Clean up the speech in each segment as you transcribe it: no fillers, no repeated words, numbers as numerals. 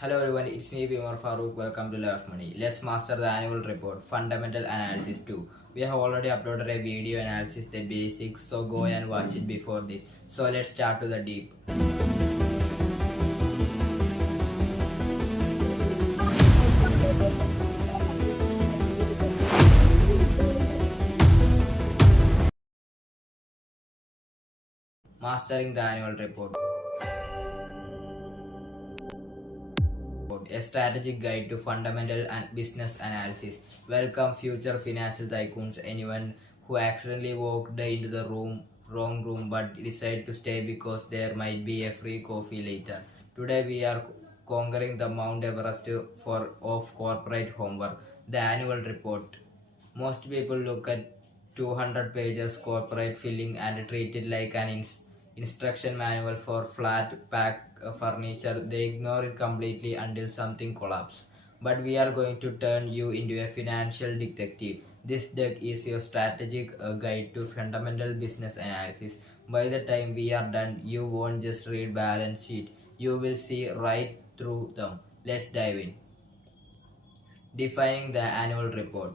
Hello everyone, it's me Bimar Farooq. Welcome to Love Money. Let's master the annual report, fundamental analysis 2. We have already uploaded a video analysis, the basics, so go and watch it before this. So let's start to the deep. Mastering the annual report. A strategic guide to fundamental and business analysis. Welcome future financial tycoons, anyone who accidentally walked into the wrong room but decided to stay because there might be a free coffee later. Today we are conquering the Mount Everest of corporate homework, the annual report. Most people look at 200 pages corporate filling and treat it like an instruction manual for flat pack furniture. They ignore it completely until something collapses. But we are going to turn you into a financial detective. This deck is your strategic guide to fundamental business analysis. By the time we are done, you won't just read balance sheet. You will see right through them. Let's dive in. Defining the annual report.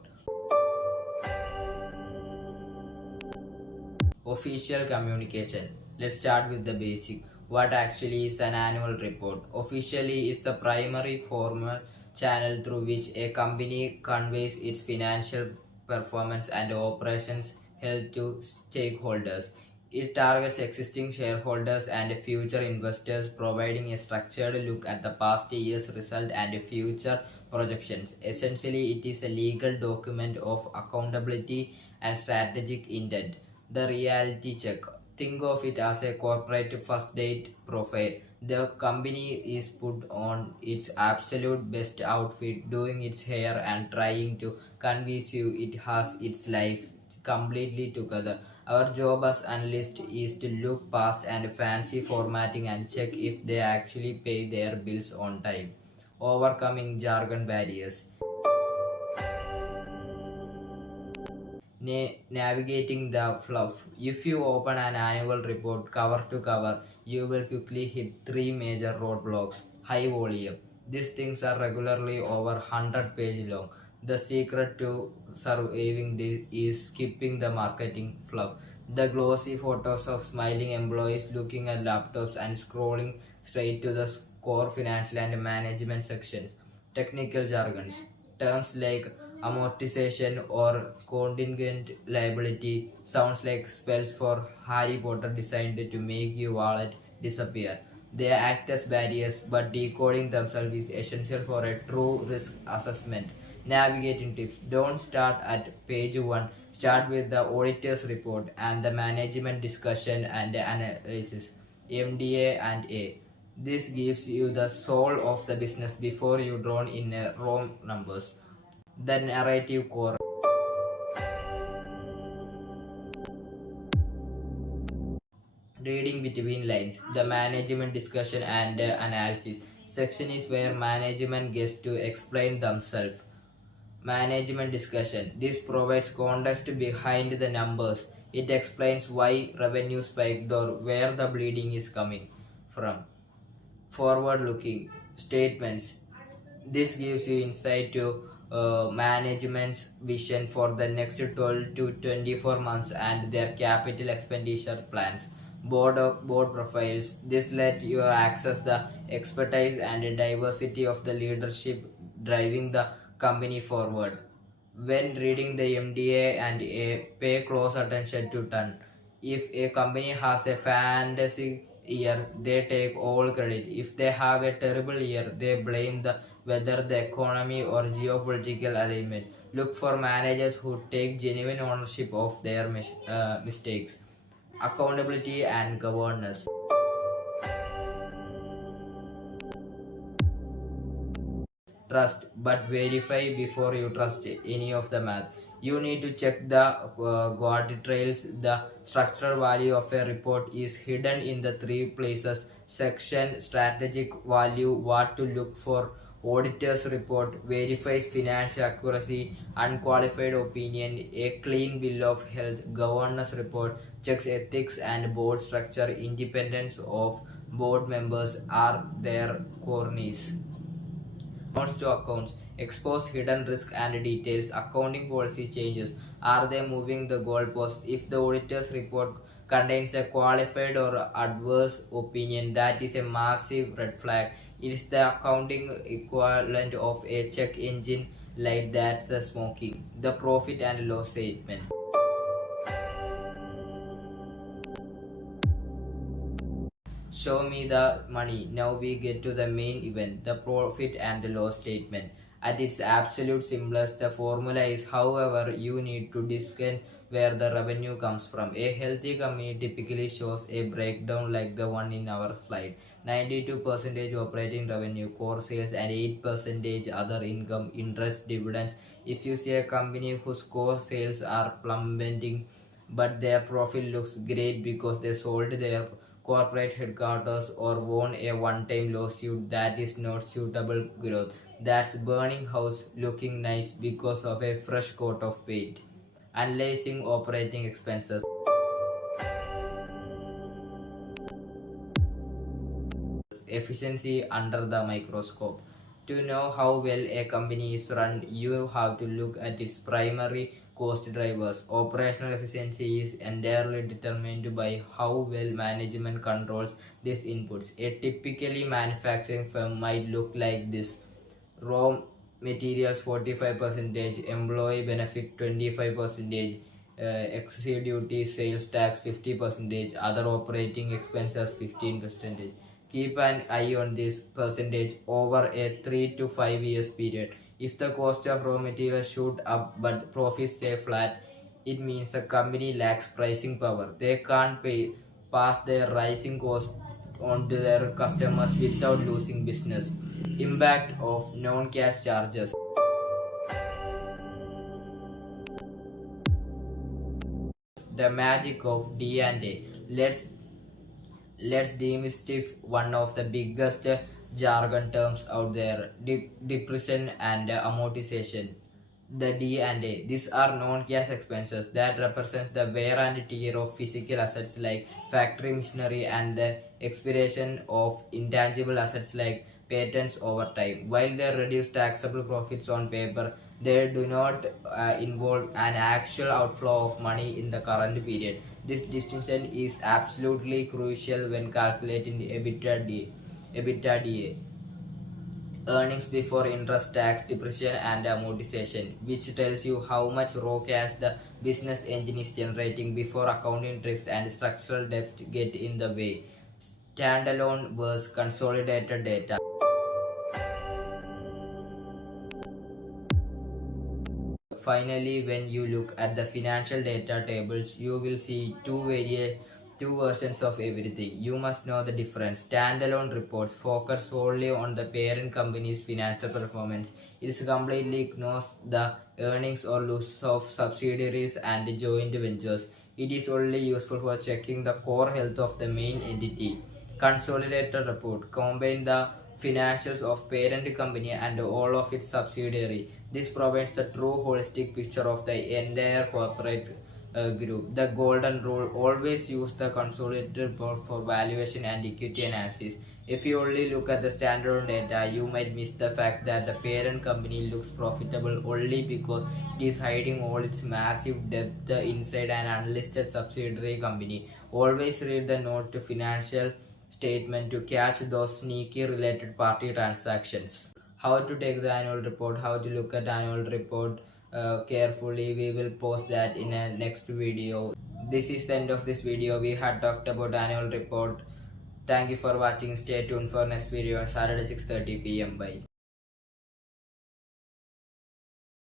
Official communication. Let's start with the basic. What actually is an annual report? Officially is the primary formal channel through which a company conveys its financial performance and operations health to stakeholders. It targets existing shareholders and future investors, providing a structured look at the past year's result and future projections. Essentially, it is a legal document of accountability and strategic intent. The reality check. Think of it as a corporate first date profile. The company is put on its absolute best outfit, doing its hair and trying to convince you it has its life completely together. Our job as analysts is to look past and fancy formatting and check if they actually pay their bills on time. Overcoming jargon barriers. Navigating the fluff. If you open an annual report cover to cover, you will quickly hit three major roadblocks. High volume. These things are regularly over 100 pages long. The secret to surviving this is skipping the marketing fluff. The glossy photos of smiling employees looking at laptops and scrolling straight to the core financial and management sections. Technical jargons. Terms like amortization or contingent liability sounds like spells for Harry Potter designed to make your wallet disappear. They act as barriers, but decoding themselves is essential for a true risk assessment. Navigating tips. Don't start at page 1. Start with the auditor's report and the management discussion and analysis. MD&A and A. This gives you the soul of the business before you drawn in raw numbers. The narrative core. Reading between lines. The management discussion and analysis section is where management gets to explain themselves. Management discussion. This provides context behind the numbers. It explains why revenue spiked or where the bleeding is coming from. Forward looking statements. This gives you insight to management's vision for the next 12 to 24 months and their capital expenditure plans. Board profiles. This let you access the expertise and diversity of the leadership driving the company forward. When reading the MD&A and A, pay close attention to turn. If a company has a fantastic year, they take all credit. If they have a terrible year, they blame the weather, the economy, or geopolitical alignment. Look for managers who take genuine ownership of their mistakes. Accountability and governance. Trust, but verify before you trust any of the math. You need to check the guardrails. The structural value of a report is hidden in the three places section. Strategic value, what to look for. Auditor's report verifies financial accuracy. Unqualified opinion, a clean bill of health. Governance report checks ethics and board structure. Independence of board members are their cornies. Notes to accounts expose hidden risk and details. Accounting policy changes. Are they moving the goalpost? If the auditor's report contains a qualified or adverse opinion, that is a massive red flag. It is the accounting equivalent of a check engine light that's the smoking. The profit and loss statement. Show me the money. Now we get to the main event, the profit and the loss statement. At its absolute simplest, the formula is however you need to discern where the revenue comes from. A healthy company typically shows a breakdown like the one in our slide. 92% operating revenue, core sales, and 8% other income, interest, dividends. If you see a company whose core sales are plummeting but their profit looks great because they sold their corporate headquarters or won a one-time lawsuit, that is not suitable growth. That's burning house looking nice because of a fresh coat of paint. Analyzing operating expenses. Efficiency under the microscope. To know how well a company is run, you have to look at its primary cost drivers. Operational efficiency is entirely determined by how well management controls these inputs. A typically manufacturing firm might look like this. Raw materials 45%, employee benefit 25%, excise duty, sales tax 50%, other operating expenses 15%. Keep an eye on this percentage over a 3 to 5 years period. If the cost of raw materials shoot up but profits stay flat, it means the company lacks pricing power. They can't pass their rising costs on to their customers without losing business. Impact of non-cash charges. The magic of D&A. Let's demystify one of the biggest jargon terms out there, depreciation and amortization. The D&A. These are non-cash expenses that represent the wear and tear of physical assets like factory machinery and the expiration of intangible assets like patents over time. While they reduce taxable profits on paper, they do not involve an actual outflow of money in the current period. This distinction is absolutely crucial when calculating EBITDA, earnings before interest, tax, depreciation, and amortization, which tells you how much raw cash the business engine is generating before accounting tricks and structural debt get in the way. Standalone versus consolidated data. Finally, when you look at the financial data tables, you will see two versions of everything. You must know the difference. Standalone reports focus solely on the parent company's financial performance. It completely ignores the earnings or loss of subsidiaries and joint ventures. It is only useful for checking the core health of the main entity. Consolidated report combine the financials of parent company and all of its subsidiary. This provides a true holistic picture of the entire corporate group. The golden rule: always use the consolidated report for valuation and equity analysis. If you only look at the standalone data, you might miss the fact that the parent company looks profitable only because it is hiding all its massive debt inside an unlisted subsidiary company. Always read the note to financial statement to catch those sneaky related party transactions. How to take the annual report, how to look at annual report carefully, we will post that in a next video. This is the end of this video. We had talked about annual report. Thank you for watching. Stay tuned for next video on Saturday 6:30 p.m. Bye.